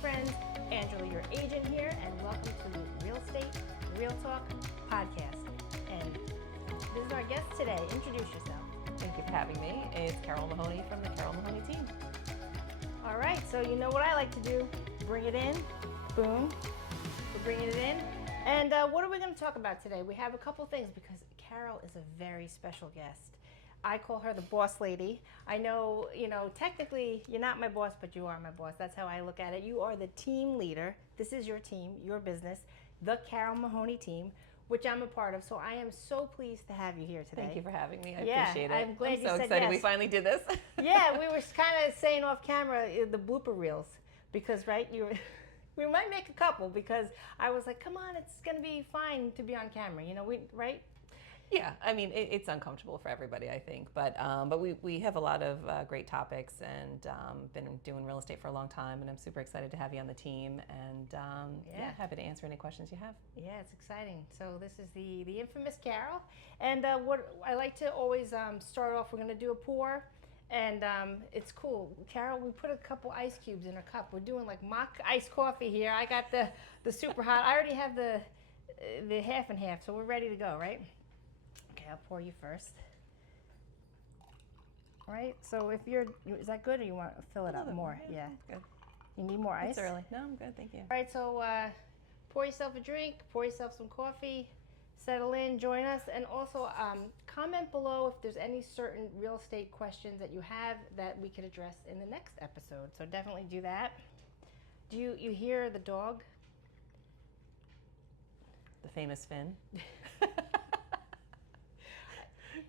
friends, Angela, your agent here, and welcome to the Real Estate Real Talk podcast. And this is our guest today. Introduce yourself. Thank you for having me. It's Carol Mahoney from the Carol Mahoney team. All right, so you know what I like to do. Bring it in. Boom. We're bringing it in. And what are we going to talk about today? We have a couple things because Carol is a very special guest. I call her the boss lady. I know, technically you're not my boss, but you are my boss. That's how I look at it. You are the team leader. This is your team, your business, the Carol Mahoney team, which I'm a part of. So I am so pleased to have you here today. Thank you for having me. I appreciate it. I'm glad you so said excited yes. we finally did this. Yeah, we were kind of saying off camera the blooper reels because, right, we might make a couple because I was like, come on, it's going to be fine to be on camera. Right? Yeah, I mean, it's uncomfortable for everybody, I think. But we have a lot of great topics and been doing real estate for a long time. And I'm super excited to have you on the team. And happy to answer any questions you have. Yeah, it's exciting. So this is the infamous Carol. And what I like to always start off, we're going to do a pour. And it's cool. Carol, we put a couple ice cubes in a cup. We're doing like mock iced coffee here. I got the super hot. I already have the half and half, so we're ready to go, right? Okay, I'll pour you first. All right, so is that good or you want to fill it up more? Yeah. Good. You need more ice? It's early. No, I'm good, thank you. All right, so pour yourself a drink, pour yourself some coffee, settle in, join us, and also comment below if there's any certain real estate questions that you have that we could address in the next episode. So definitely do that. Do you hear the dog? The famous Finn.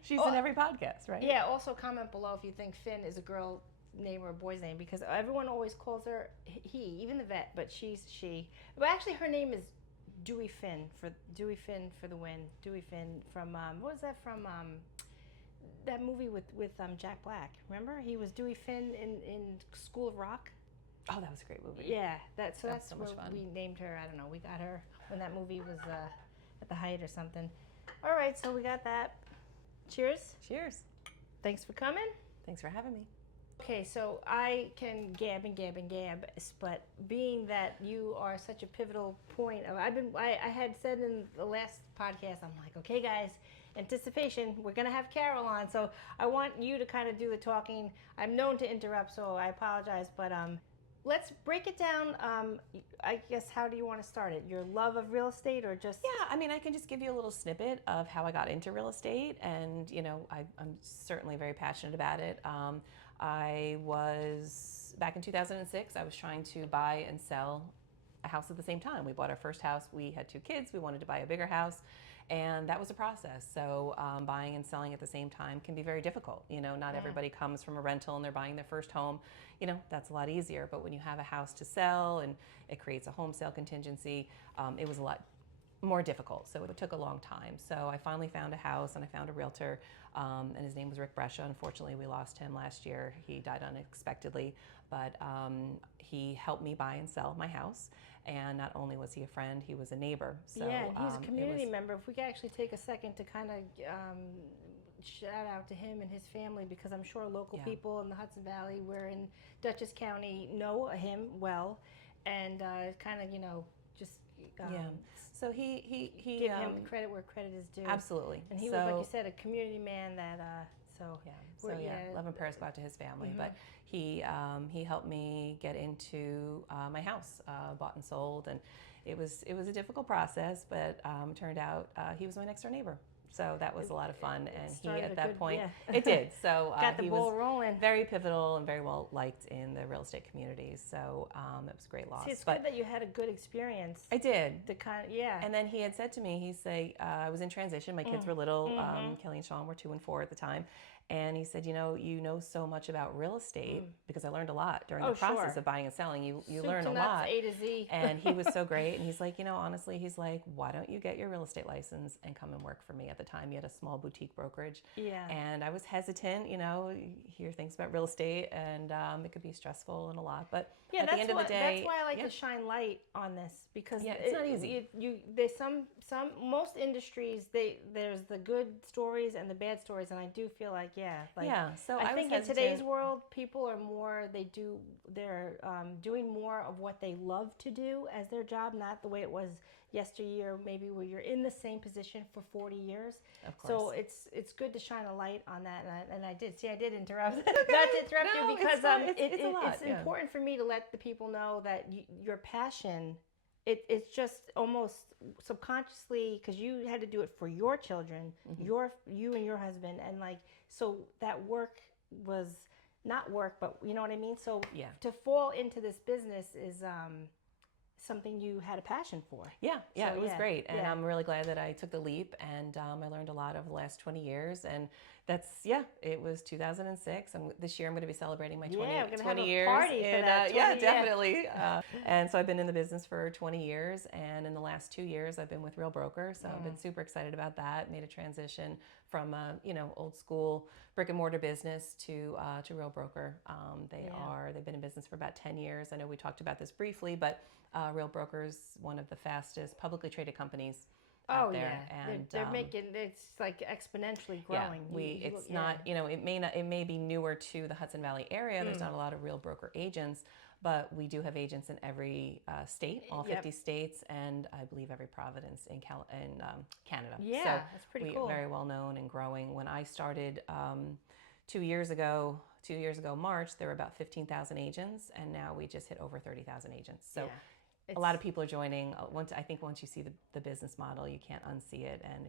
She's in every podcast, right? Yeah, also comment below if you think Finn is a girl name or a boy's name because everyone always calls her he, even the vet, but she's she. But actually her name is Dewey Finn for the win. Dewey Finn from what was that from that movie with Jack Black? Remember he was Dewey Finn in School of Rock. Oh, that was a great movie. Yeah, that's so much fun. We named her. I don't know. We got her when that movie was at the height or something. All right, so we got that. Cheers. Cheers. Thanks for coming. Thanks for having me. Okay, so I can gab and gab and gab, but being that you are such a pivotal point of, I had said in the last podcast, I'm like, okay guys, anticipation, we're gonna have Carol on, so I want you to kind of do the talking. I'm known to interrupt, so I apologize, but let's break it down. I guess, how do you want to start it? Your love of real estate or just... Yeah, I mean, I can just give you a little snippet of how I got into real estate. And, I'm certainly very passionate about it. I was, back in 2006, I was trying to buy and sell a house at the same time. We bought our first house. We had 2 kids. We wanted to buy a bigger house. And that was a process. So buying and selling at the same time can be very difficult. Not everybody comes from a rental and they're buying their first home. That's a lot easier. But when you have a house to sell and it creates a home sale contingency, it was a lot more difficult. So it took a long time. So I finally found a house and I found a realtor, and his name was Rick Brescia. Unfortunately, we lost him last year. He died unexpectedly, but he helped me buy and sell my house. And not only was he a friend, he was a neighbor. So, yeah, and he's a community member. If we could actually take a second to kind of shout out to him and his family, because I'm sure local people in the Hudson Valley, we're in Dutchess County, know him well, and kind of, just... So he give him credit where credit is due. Absolutely. And he was, like you said, a community man that love and prayers go out to his family. Mm-hmm. But he helped me get into my house, bought and sold, and it was a difficult process, but it turned out he was my next door neighbor. So that was a lot of fun, and he at that point it did. So got the he ball was rolling. Very pivotal and very well liked in the real estate community. So it was a great loss. See, it's good that you had a good experience. I did. And then he had said to me, he said, I was in transition. My kids were little. Kelly and Sean were 2 and 4 at the time. And he said, you know so much about real estate because I learned a lot during the process of buying and selling. You learn a lot. A to Z. And he was so great. And he's like, honestly, he's like, why don't you get your real estate license and come and work for me? At the time, he had a small boutique brokerage. Yeah. And I was hesitant, you hear things about real estate and it could be stressful and a lot. But at the end of the day, that's why I like to shine light on this, because it's not easy. There's most industries, there's the good stories and the bad stories, and I do feel like So I I was think in hesitant. today's world, people are more, they're doing more of what they love to do as their job, not the way it was yesteryear, maybe where you're in the same position for 40 years. Of course. So it's good to shine a light on that. And I did interrupt. Not to interrupt No, you, because it's a lot, it's important for me to let the people know that your passion, it's just almost subconsciously, because you had to do it for your children, you and your husband, and like, so that work was not work, but you know what I mean? So to fall into this business is something you had a passion for. So it was great. And yeah. I'm really glad that I took the leap, and I learned a lot over the last 20 years. And that's, it was 2006. This year I'm going to be celebrating my 20 we're gonna have a years. party for that. 20, definitely. And so I've been in the business for 20 years. And in the last 2 years, I've been with Real Broker. So I've been super excited about that. Made a transition from, old school brick and mortar business to Real Broker. They've been in business for about 10 years. I know we talked about this briefly, but Real Broker is one of the fastest publicly traded companies out there. And they're making, it's like exponentially growing. It may be newer to the Hudson Valley area. There's not a lot of Real Broker agents, but we do have agents in every state, all 50 states, and I believe every province in Canada. Yeah, so that's pretty cool. Very well known and growing. When I started 2 years ago, March, there were about 15,000 agents, and now we just hit over 30,000 agents. So a lot of people are joining. I think once you see the business model, you can't unsee it, and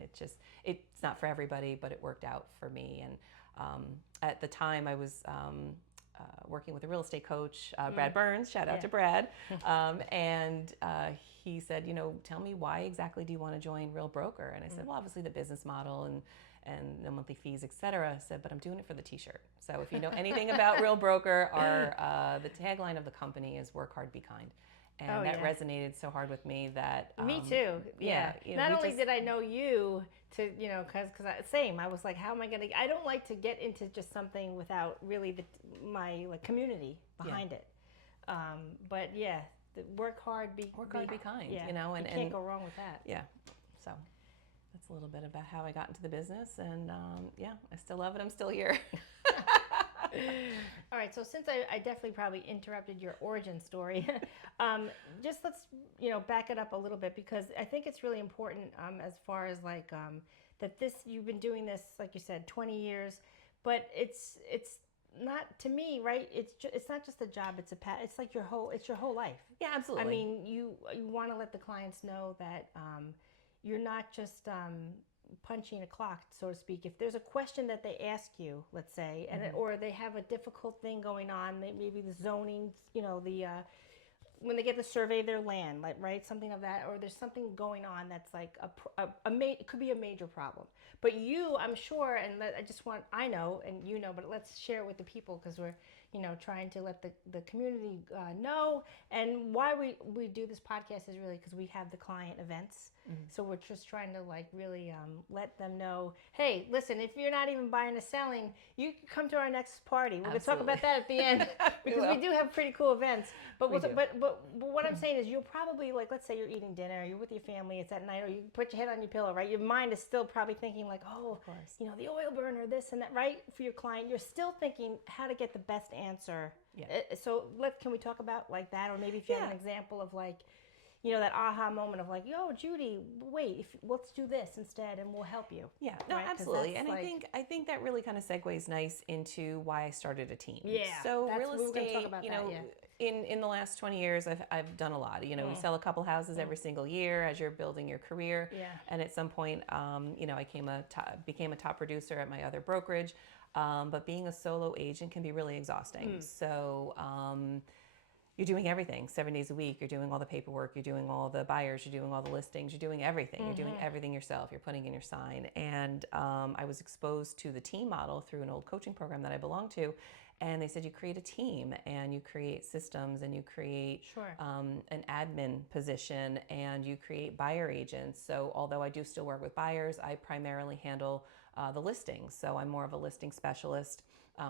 it's not for everybody, but it worked out for me. And at the time, I was working with a real estate coach, Brad Burns. Shout out to Brad. And he said, tell me, why exactly do you want to join Real Broker? And I said, well, obviously the business model and the monthly fees, et cetera. I said, but I'm doing it for the t-shirt. So if you know anything about Real Broker, the tagline of the company is "Work hard, be kind." And that resonated so hard with me that... me too. Not only did I know you to, because same. I was like, how am I going to... I don't like to get into just something without really my community behind it. But work hard, be kind. Yeah, and you can't go wrong with that. Yeah. So that's a little bit about how I got into the business. And I still love it. I'm still here. All right, so since I definitely probably interrupted your origin story, just let's back it up a little bit, because I think it's really important as far as that you've been doing this, like you said, 20 years, but it's not, to me, right? It's not just a job. It's like your whole life. Yeah, absolutely. I mean, you want to let the clients know that you're not just punching a clock, so to speak. If there's a question that they ask you, let's say, and or they have a difficult thing going on, maybe the zoning, when they get to survey their land, right, something of that, or there's something going on that's like it could be a major problem. But I'm sure, and I know, and but let's share it with the people, because we're trying to let the community know. And why we do this podcast is really because we have the client events. So we're just trying to really let them know, hey, listen, if you're not even buying or selling, you can come to our next party. We're going to talk about that at the end, because we do have pretty cool events. But what I'm saying is, you'll probably, let's say you're eating dinner, you're with your family, it's at night, or you put your head on your pillow, right? Your mind is still probably thinking oh, of course, the oil burner, this and that, right? For your client, you're still thinking how to get the best answer. Yeah. So can we talk about that, or maybe if you have an example of that aha moment of yo, Judy, wait, let's do this instead, and we'll help you. Yeah, no, right? Absolutely. And I think that really kind of segues nice into why I started a team. Yeah. So real estate, we're going to talk about in the last 20 years, I've done a lot. We sell a couple houses every single year as you're building your career. Yeah. And at some point, I became a top producer at my other brokerage. But being a solo agent can be really exhausting. So you're doing everything 7 days a week. You're doing all the paperwork. You're doing all the buyers. You're doing all the listings. You're doing everything. You're doing everything yourself. You're putting in your sign. And I was exposed to the team model through an old coaching program that I belonged to. And they said you create a team, and you create systems, and you create an admin position, and you create buyer agents. So although I do still work with buyers, I primarily handle the listings. So I'm more of a listing specialist.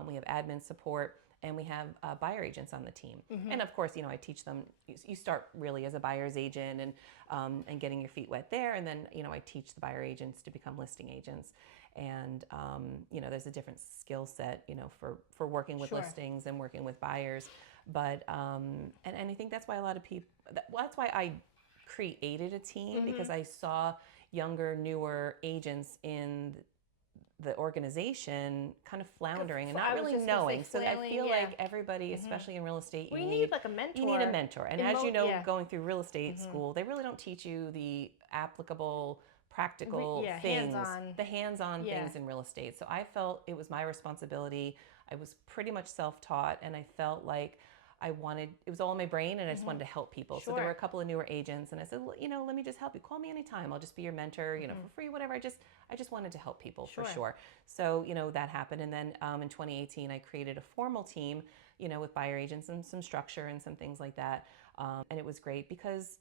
We have admin support, and we have buyer agents on the team. And of course, I teach them. You start really as a buyer's agent and getting your feet wet there, and then I teach the buyer agents to become listing agents. and there's a different skill set, for working with Sure. listings and working with buyers. But and I think that's why a lot of people. That's why I created a team, because I saw younger, newer agents in the organization kind of floundering and not I was really just gonna say knowing. So I flailing, feel yeah. like everybody, especially in real estate, We need like a mentor. You need a mentor. And as yeah. going through real estate school, they really don't teach you the applicable, practical things, hands-on. the hands-on Yeah. things in real estate. So I felt it was my responsibility. I was pretty much self-taught, and I felt like it was all in my brain, and I just wanted to help people. So there Sure. were a couple of newer agents, and I said, well, let me just help you. Call me anytime. I'll just be your mentor, for free, whatever. I just wanted to help people for sure. So, that happened. And then in 2018, I created a formal team, with buyer agents and some structure and some things like that. And it was great because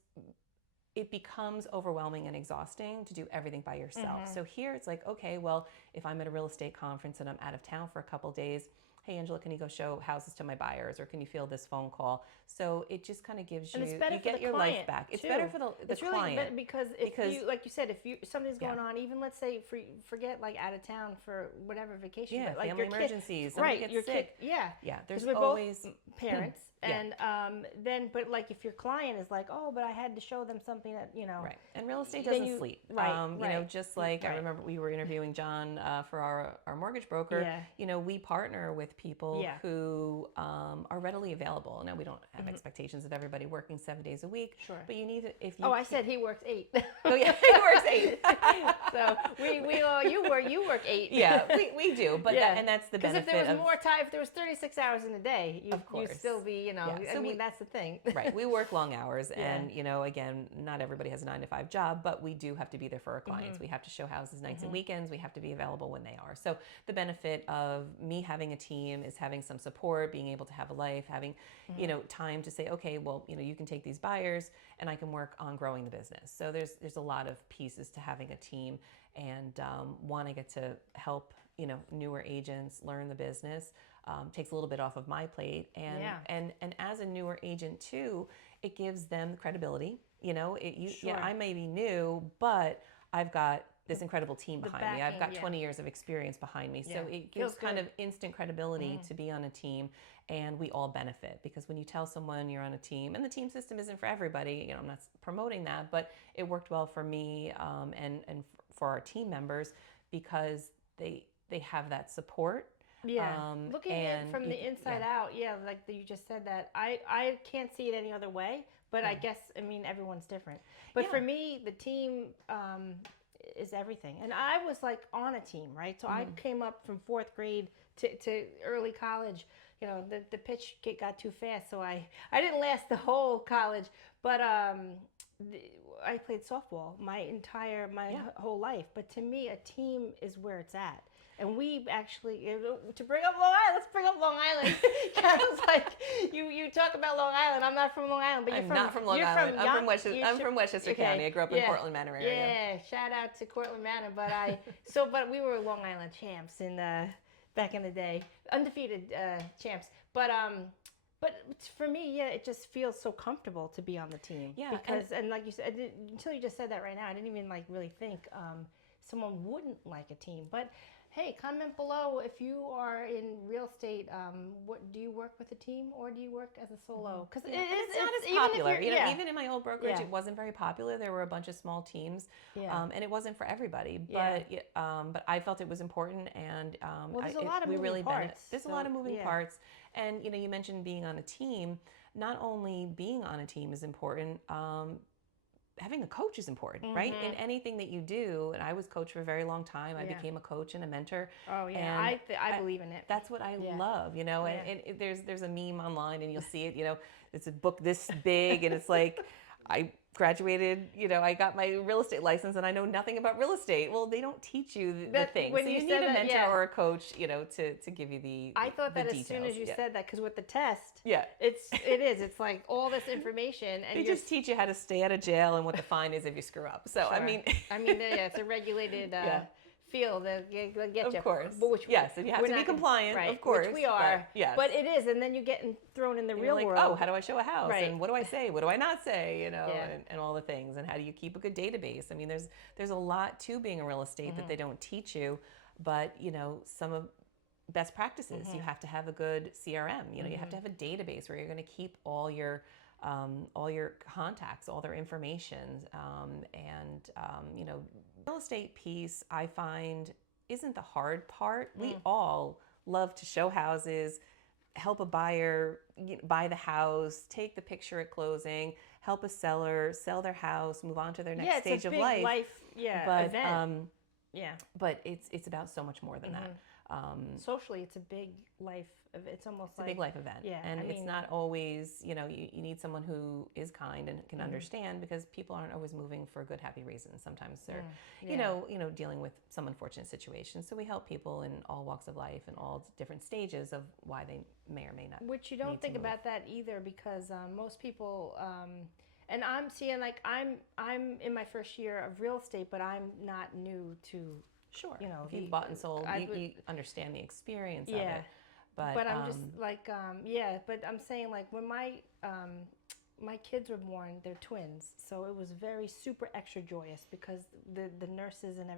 it becomes overwhelming and exhausting to do everything by yourself. So here it's like, okay, well, if I'm at a real estate conference and I'm out of town for a couple of days, hey, Angela, can you go show houses to my buyers, or can you field this phone call? So it just kind of gives you, you get your life back. It's better for the it's client. Really because you, like you said, if something's going on, even let's say forget like out of town for whatever vacation, but like family your emergencies, kid, right? Gets Your sick. kid, yeah. There's we're always both parents, and but like if your client is like, oh, but I had to show them something that right, and real estate doesn't sleep, right. Just like I remember we were interviewing John for our mortgage broker. We partner with people who are readily available. Now we don't have expectations of everybody working 7 days a week, but you need to, if you. Oh, I said he works 8. Oh yeah, he works 8. So you work 8. Yeah, we do, but and that's the benefit. Because if there was more time, if there was 36 hours in a day, you'd still be, So that's the thing. Right, we work long hours, and again, not everybody has a 9-to-5 job, but we do have to be there for our clients. We have to show houses nights and weekends. We have to be available when they are. So the benefit of me having a team is having some support, being able to have a life, having time to say, okay, well, you can take these buyers, and I can work on growing the business. So there's a lot of pieces to having a team, and I get to help newer agents learn the business. Takes a little bit off of my plate, and as a newer agent too, it gives them credibility. I may be new, but I've got this incredible team behind me. I've got 20 years of experience behind me, so it gives kind of instant credibility to be on a team, and we all benefit, because when you tell someone you're on a team, and the team system isn't for everybody, I'm not promoting that, but it worked well for me and for our team members, because they have that support. Looking at it from the inside out, like you just said that, I can't see it any other way, but I guess, everyone's different. But for me, the team is everything. And I was like on a team, right? So I came up from 4th grade to early college. The pitch got too fast, so I didn't last the whole college, but I played softball my whole life. But to me, a team is where it's at. And we actually, to bring up Long Island, let's bring up Long Island. Carol's like, you talk about Long Island. I'm not from Long Island, but I'm not from Long Island. I'm from Westchester County. I grew up in Portland Manor area. Yeah, shout out to Cortland Manor. But but we were Long Island champs back in the day, undefeated champs. But for me, it just feels so comfortable to be on the team. Yeah, because and like you said, until you just said that right now, I didn't even really think someone wouldn't like a team, but. Hey, comment below if you are in real estate. What do you work with a team, or do you work as a solo? Because it's not as popular. Even in my old brokerage, it wasn't very popular. There were a bunch of small teams, and it wasn't for everybody. But I felt it was important, and there's a lot of moving parts. There's a lot of moving parts, and you mentioned being on a team. Not only being on a team is important. Having a coach is important, right? In anything that you do. And I was coached for a very long time. I became a coach and a mentor. Oh yeah, I believe in it. That's what I love, And there's a meme online, and you'll see it. It's a book this big, and it's like, I graduated. I got my real estate license, and I know nothing about real estate. Well, they don't teach you the things. So you need a mentor or a coach, to give you the. I thought that details. As soon as you said that, because with the test, it is. It's like all this information, and they just teach you how to stay out of jail and what the fine is if you screw up. So it's a regulated. Field that get you. Of course. But if you have to be compliant, right, of course. Which we are. But it is, and then you get thrown in the real world. Oh, how do I show a house? Right. And what do I say? What do I not say? And all the things. And how do you keep a good database? There's a lot to being in real estate that they don't teach you. but some of best practices. You have to have a good CRM. You have to have a database where you're going to keep all your contacts, all their information, real estate piece I find isn't the hard part. We all love to show houses, help a buyer buy the house, take the picture at closing, help a seller sell their house, move on to their next stage of life. But event. But it's about so much more than that. Socially, it's a big life. It's almost a big life event. Yeah, and it's not always, you need someone who is kind and can understand, because people aren't always moving for good, happy reasons. Sometimes they're, dealing with some unfortunate situations. So we help people in all walks of life and all different stages of why they may or may not. Which you don't think about that either, because most people, and I'm seeing, like, I'm in my first year of real estate, but I'm not new to. Sure. If you've bought and sold, you understand the experience of it. But I'm just like, but I'm saying, like, when my kids were born, they're twins. So it was very super extra joyous, because the nurses and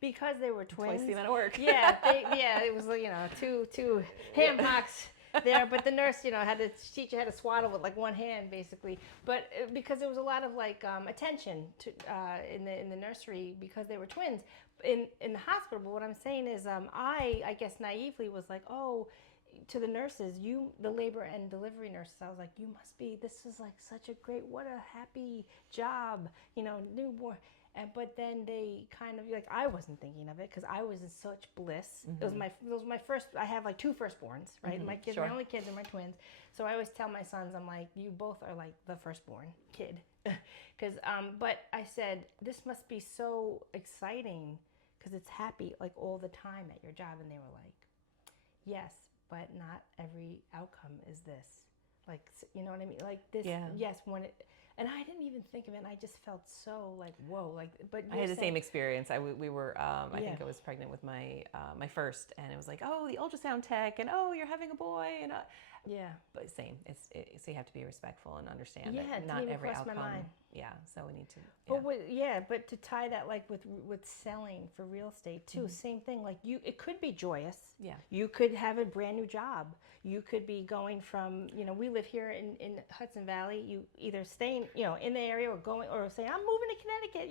because they were twins. Twice the amount of work. It was, two ham hocks there. But the nurse, had to teach you how to swaddle with like one hand, basically. But because there was a lot of attention to in the nursery, because they were twins. In the hospital, but what I'm saying is, I guess naively was like, oh, to the nurses, the labor and delivery nurses, I was like, this is like such a great, what a happy job, newborn. But then they kind of, like, I wasn't thinking of it, because I was in such bliss. It was my first. I have like two firstborns, right? My kids, my only kids are my twins. So I always tell my sons, I'm like, you both are like the firstborn kid, because but I said, this must be so exciting, because it's happy like all the time at your job. And they were like, yes, but not every outcome is this. Like, you know what I mean? Like this, yes, and I didn't even think of it, and I just felt so like, whoa, like, but I had the same experience. We were, I think I was pregnant with my first, and it was like, oh, the ultrasound tech, and oh, you're having a boy, and but same. So you have to be respectful and understand that not every outcome. So we need to. But to tie that, like, with selling for real estate too, same thing. Like, it could be joyous. Yeah. You could have a brand new job. You could be going from, we live here in Hudson Valley. You either staying, in the area, or going, or saying, I'm moving to Connecticut,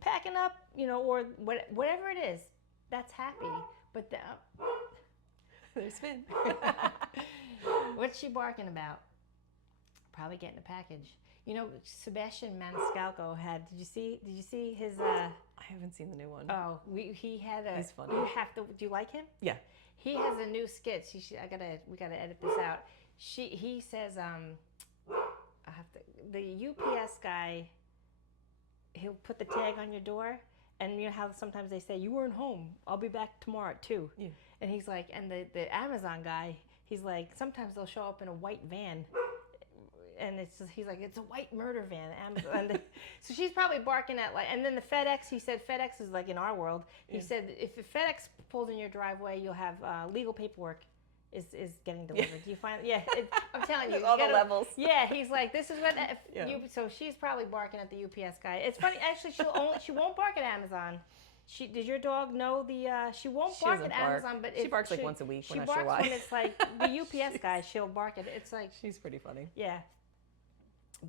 packing up, or whatever it is. That's happy. But there's Finn. What's she barking about? Probably getting a package. Sebastian Maniscalco had. Did you see his? I haven't seen the new one. Oh, he had a. He's funny. You have to. Do you like him? Yeah. He has a new skit. We gotta edit this out. He says, I have to. The UPS guy. He'll put the tag on your door, and you know how sometimes they say, you weren't home. I'll be back tomorrow at 2. Yeah. And he's like, and the Amazon guy, he's like, sometimes they'll show up in a white van. And he's like, it's a white murder van. Amazon. So she's probably barking at, like, and then the FedEx, he said FedEx is like in our world. He said, if the FedEx pulls in your driveway, you'll have legal paperwork is getting delivered. Do you find? Yeah, I'm telling you. All the levels. Yeah, he's like, this is what, so she's probably barking at the UPS guy. It's funny, actually, she won't bark at Amazon. Does your dog know she won't bark at Amazon, but she barks like once a week. She barks when it's like the UPS guy, she'll bark at it. It's like, she's pretty funny. Yeah.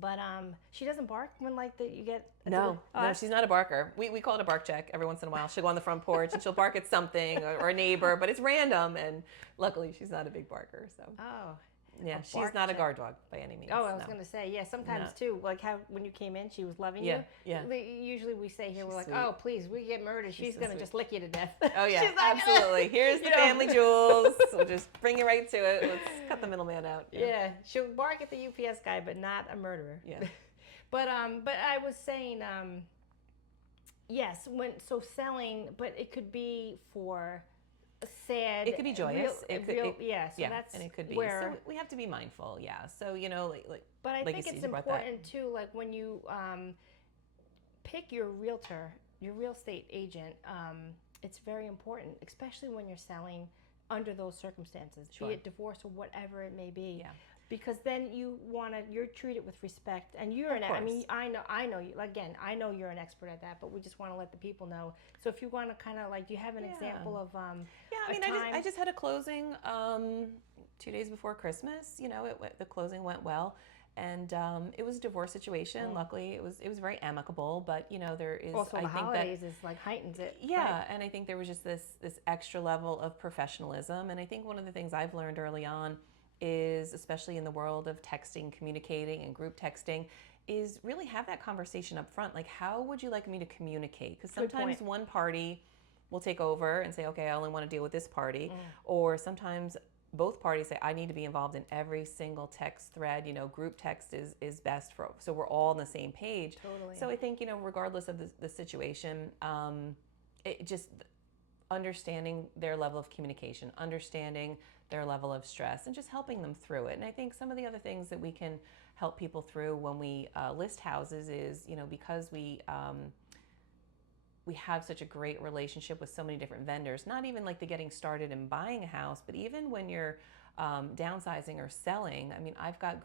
But she doesn't bark when you get no, she's not a barker. We call it a bark check every once in a while. She'll go on the front porch and she'll bark at something or a neighbor, but it's random. And luckily, she's not a big barker. So yeah, she's not a guard dog by any means. Oh, I was going to say, yeah, sometimes too, like how when you came in, she was loving you. Yeah. Usually we say here, we're like, oh, please, we get murdered. She's going to just lick you to death. Oh, yeah, absolutely. Here's the family jewels. We'll just bring you right to it. Let's cut the middleman out. Yeah, she'll bark at the UPS guy, but not a murderer. Yeah. But I was saying, yes, selling, but it could be for sad. It could be joyous. That's and it could be. Where, so we have to be mindful. Yeah. So But I think it's important too. Like when you pick your realtor, your real estate agent, it's very important, especially when you're selling under those circumstances, be it divorce or whatever it may be. Yeah. because then you're treated with respect, and you're Of I mean, course. I know you, again, I know you're an expert at that, but we just want to let the people know. So if you want to kind of like, do you have an example of Yeah, I mean, I just had a closing 2 days before Christmas. The closing went well, and it was a divorce situation. Luckily, it was very amicable. But there is also I the think holidays is like heightens it. yeah, right? and I think there was just this extra level of professionalism. And I think one of the things I've learned early on is, especially in the world of texting, communicating, and group texting, is really have that conversation up front. Like, how would you like me to communicate? Because sometimes one party will take over and say, okay, I only want to deal with this party. Or sometimes both parties say, I need to be involved in every single text thread. Group text is best so we're all on the same page. Totally. So I think, regardless of the situation, it just understanding their level of communication, understanding their level of stress, and just helping them through it. And I think some of the other things that we can help people through when we list houses is, because we have such a great relationship with so many different vendors, not even like the getting started and buying a house, but even when you're downsizing or selling. I mean, I've got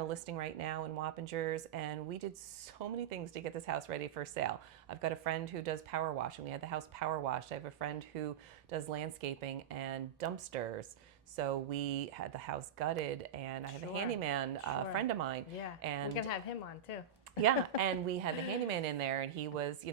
a listing right now in Wappingers, and we did so many things to get this house ready for sale. I've got a friend who does power washing. We had the house power washed. I have a friend who does landscaping and dumpsters. So we had the house gutted, and I have a handyman, a friend of mine. Yeah, and we can have him on too. Yeah, and we had the handyman in there, and he was,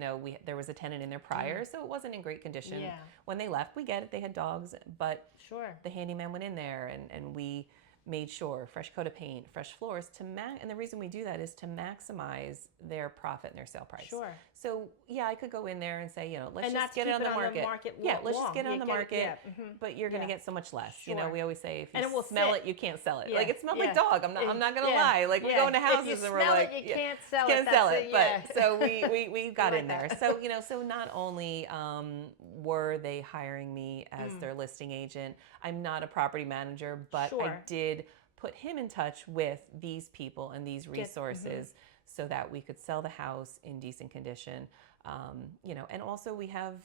there was a tenant in there prior, so it wasn't in great condition. Yeah. When they left, we get it, they had dogs, but Sure. the handyman went in there, and we made sure, fresh coat of paint, fresh floors, and the reason we do that is to maximize their profit and their sale price. Sure. So yeah, I could go in there and say, let's And just get it on the market. Yeah, let's just get it on the market. Yeah. But you're going to get so much less. Sure. We always say, if And it you will smell sit. it, you can't sell it. Yeah. Like, it smelled Yeah. like dog. I'm not going to lie. Like, we go into houses and we're like, you can't sell it. can't sell That's it. yeah. But so we got like in there. that. So not only were they hiring me as their listing agent, I'm not a property manager, but I did put him in touch with these people and these resources so that we could sell the house in decent condition. And also we have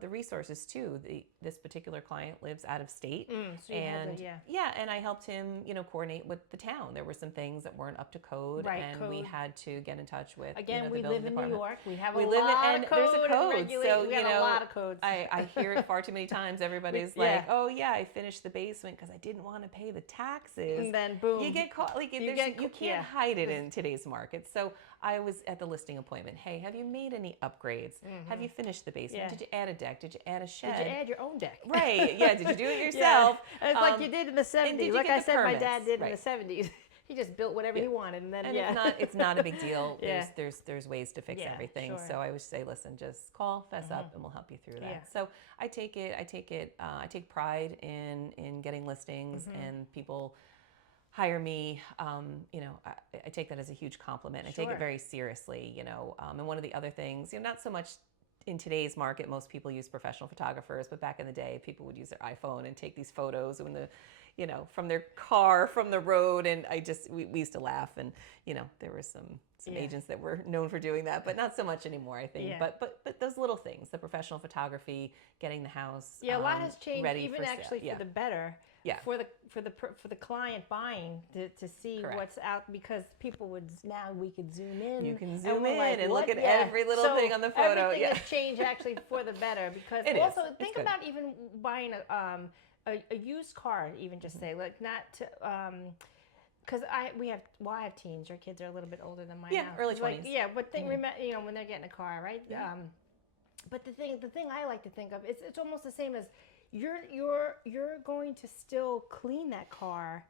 the resources too. This particular client lives out of state, So and and I helped him, coordinate with the town. There were some things that weren't up to code, and we had to get in touch with. Again, the we building live in department. New York. We have We a live lot in, of and code. there's a code. So we have a lot of codes. I hear it far too many times. Everybody's like, "Oh yeah, I finished the basement because I didn't want to pay the taxes." And then boom, you get caught. Like you can't hide it in today's market. So I was at the listing appointment. Hey, have you made any upgrades? Have you finished the basement? Did you add a deck? Did you add a shed? Did you add your own deck? Right. Yeah. Did you do it yourself? And it's like you did in the 70s. Like I said, my dad did in Right. the 70s. He just built whatever he wanted, and then it's not a big deal. Yeah. There's ways to fix everything. Sure. So I would say, listen, just call, fess up, and we'll help you through that. Yeah. So I take pride in getting listings, and people hire me. I take that as a huge compliment. I take it very seriously. And one of the other things, not so much in today's market, most people use professional photographers, but back in the day, people would use their iPhone and take these photos from their car, from the road. And we used to laugh, and, there were some agents that were known for doing that, but not so much anymore, I think. Yeah. But those little things, the professional photography, getting the house a lot has changed, ready even for actually sale. for the better. Yeah. For the client buying to see what's out, because people now we could zoom in. You can zoom we're in like, and look what? at every little thing on the photo. Everything has changed actually for the better, because It also is. It's think good. about even buying a used car, even just say like not to because I have teens. Your kids are a little bit older than mine now. Early 20s. Like, but remember, when they're getting a car, right? Yeah. But the thing I like to think of, it's almost the same as you're going to still clean that car,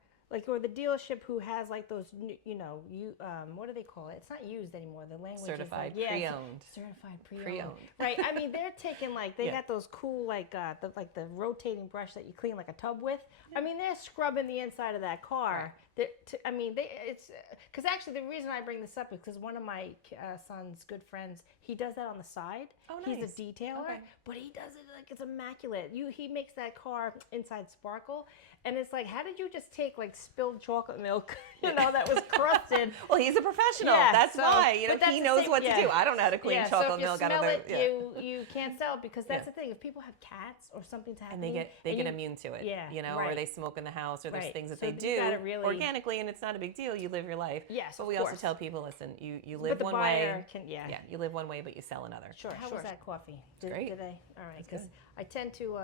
or the dealership who has like those, what do they call it? It's not used anymore. The language Certified is like, pre-owned. Certified pre-owned. Pre-owned. Right. I mean, they're taking they got those cool the rotating brush that you clean like a tub with. I mean, they're scrubbing the inside of that car. Right. It's because actually the reason I bring this up is because one of my son's good friends, he does that on the side. Oh, nice. He's a detailer, but he does it like it's immaculate. He makes that car inside sparkle, and it's like, how did you just take spilled chocolate milk that was crusted. Well, he's a professional. Yeah, That's so- why. but that's he the knows same- what yeah. to do. I don't know how to clean Yeah, chocolate so if you milk out smell of it, the. you can't sell it because that's Yeah. the thing. If people have cats or something to happen, And they get immune to it. Yeah, Or right. they smoke in the house, or there's Right. things that So they you do gotta really- organically, and it's not a big deal. You live your life. Yes, But of we also course. tell people, listen, you But live the one buyer way. can, Yeah, you live one way, but you sell another. Sure. How was that coffee? Great. Did they? All right. That's Because good. I tend to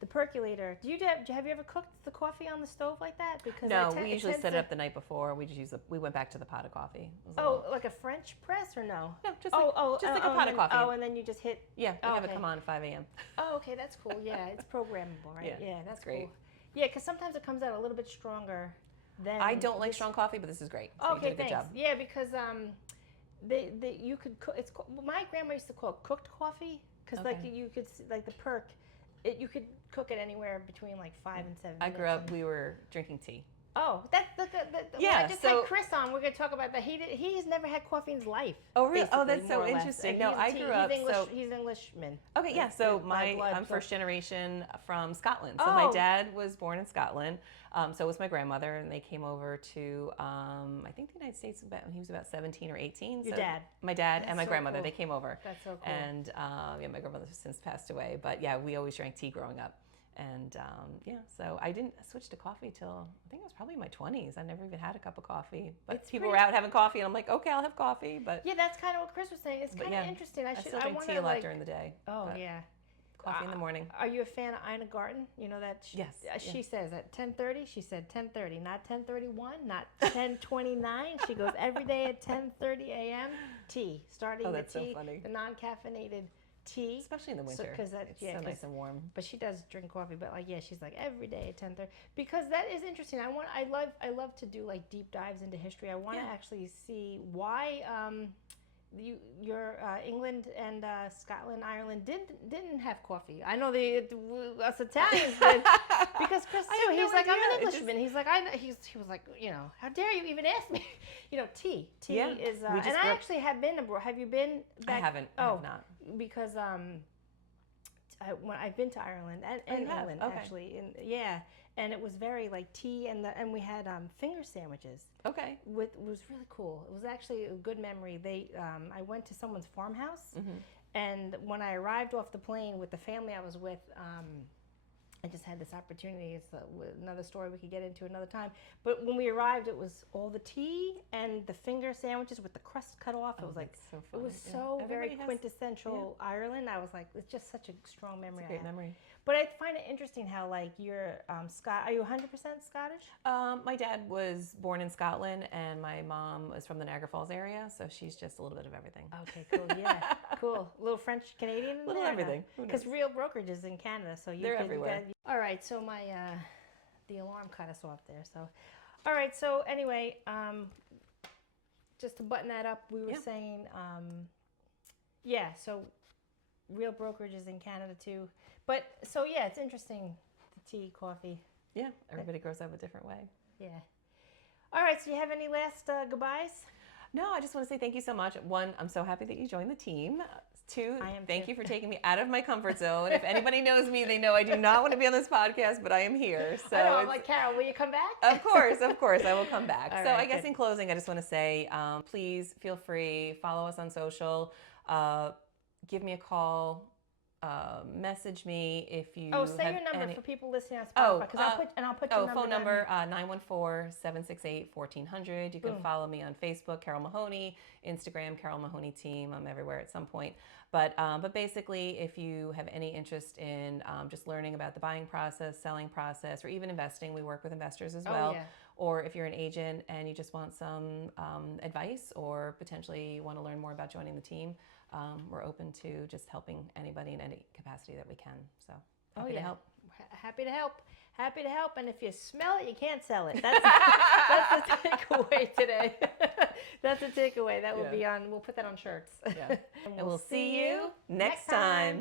the percolator. Have you ever cooked the coffee on the stove like that? Because No, we usually set it up the night before. We went back to the pot of coffee. It was a Oh, little- like a French press or no? no, just like a pot of coffee. Oh, and then you just hit. Yeah, we Oh, have it okay. come on at 5 a.m. Oh, okay, that's cool. Yeah, it's programmable, right? Yeah, that's it's great. cool. Yeah, because sometimes it comes out a little bit stronger than. I don't like this- strong coffee, but this is great. So you Okay, did a good thanks. job. Yeah, because you could cook. My grandma used to call it cooked coffee because like Okay. you could like the perk, you could cook it anywhere between like 5 and 7 I minutes. grew up. We were drinking tea. Oh, that's the Yeah, I just so- had Chris on. We're going to talk about that. He's never had coffee in his life. Oh, really? Oh, basically, that's so more or less. interesting. And No, he's I tea- grew up, He's English. so- He's Englishman. Okay, yeah. So by blood, I'm so- first generation from Scotland. So my Oh. dad was born in Scotland. So was my grandmother, and they came over to I think the United States when he was about 17 or 18. Your So dad. My dad That's and my so grandmother. cool. They came over. That's so cool. And yeah, my grandmother has since passed away. But yeah, we always drank tea growing up. And yeah, so I didn't switch to coffee till I think it was probably my 20s. I never even had a cup of coffee. But It's people pretty- were out having coffee, and I'm like, okay, I'll have coffee. But Yeah, that's kind of what Chris was saying. It's But kind of yeah, interesting. I I should. still drink wanna, tea a lot like, during the day. Oh but yeah. Coffee in the morning. Are you a fan of Ina Garten? You know that? Yes, She yeah. says at 10:30. She said 10:30, not 10:31, not 10:29. She goes every day at 10:30 a.m. Tea, starting Oh, the that's so tea, funny. the non-caffeinated tea. Especially in the So- winter. 'cause that- It's yeah, so 'cause- nice and warm. But she does drink coffee. But like, yeah, she's like every day at 10:30 because that is interesting. I love to do like deep dives into history. I want to Yeah. actually see why your England and Scotland, Ireland didn't have coffee. I know us Italians did because Chris I too. have no He's like, I'm idea. an It just- Englishman. He's like, he was like, how dare you even ask me? Tea. Tea Yeah, is, we and just I grew up- actually have been abroad. Have you been I back? haven't. I Oh, have not. because when I've been to Ireland and Oh, you have? England Okay. actually, and it was very like tea and we had finger sandwiches. Okay. It was really cool. It was actually a good memory. I went to someone's farmhouse, and when I arrived off the plane with the family I was with, I just had this opportunity. It's another story we could get into another time. But when we arrived, it was all the tea and the finger sandwiches with the crust cut off. It was like that's so it was funny. Yeah. so very Everybody has- quintessential Ireland. I was like, it's just such a strong memory. It's a I great have. memory. But I find it interesting how like you're Scott. Are you 100% Scottish? My dad was born in Scotland, and my mom was from the Niagara Falls area, so she's just a little bit of everything. Okay, cool. Yeah, cool. Little French Canadian. Little everything. Who Because knows? Real Brokerage is in Canada, so They're everywhere. all right, so my the alarm cut us off there. So, all right. So anyway, just to button that up, we were Yeah. saying, yeah. So Real Brokerage is in Canada too. But so yeah, it's interesting. The tea, coffee. Yeah, everybody grows up a different way. Yeah. All right. So you have any last goodbyes? No, I just want to say thank you so much. One, I'm so happy that you joined the team. Two, I am thank too. you for taking me out of my comfort zone. If anybody knows me, they know I do not want to be on this podcast, but I am here. So I know. I'm it's- like, Carol, will you come back? Of course, I will come back. All So right, I guess good. in closing, I just want to say, please feel free, follow us on social, give me a call, message me if you Oh, say have your number any- for people listening on Oh, Spotify. Because I'll put your number phone down number, here. 914-768-1400. You can Boom. follow me on Facebook, Carol Mahoney, Instagram, Carol Mahoney Team. I'm everywhere at some point. But basically, if you have any interest in just learning about the buying process, selling process, or even investing, we work with investors as well. yeah. Or if you're an agent and you just want some advice or potentially want to learn more about joining the team, we're open to just helping anybody in any capacity that we can. So happy to help. Happy to help. Happy to help. And if you smell it, you can't sell it. That's the takeaway today. That's the takeaway. That will be on. We'll put that on shirts. Yeah. And we'll see you next time.